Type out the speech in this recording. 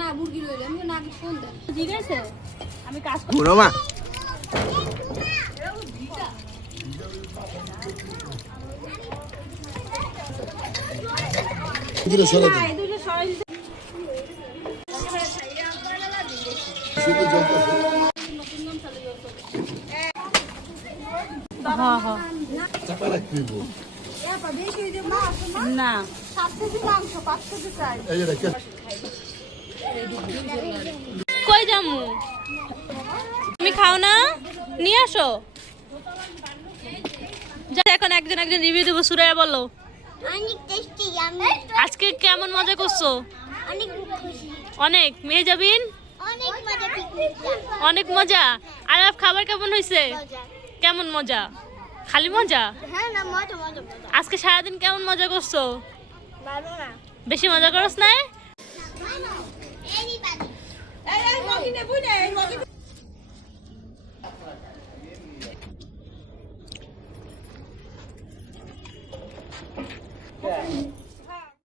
না মুরগি রইলে আমি না ফোন দেন ঠিক আছে আমি কাজ করব মা দুটো সরে দিন দুটো সরে দিন সুতো জলতেছে হ্যাঁ হ্যাঁ চাপা রাখতে দিব না 7 কেজি মাংস 5 কেজি চাই এই যে দেখেন কই যামু তুমি খাও না নিয়ে আসো যা এখন একজন রিভিউ দেব সুরাইয়া বলো অনেক টেস্টি আমি আজকে কেমন মজা করছো অনেক খুশি অনেক মেয়ে যাবিন অনেক মজা পিকনিক অনেক মজা আর খাবার কেমন হয়েছে কেমন মজা খালি মজা হ্যাঁ না মজা মজা আজকে সারাদিন কেমন মজা করছো ভালো না বেশি মজা করছ না এই মগিনে বুঝে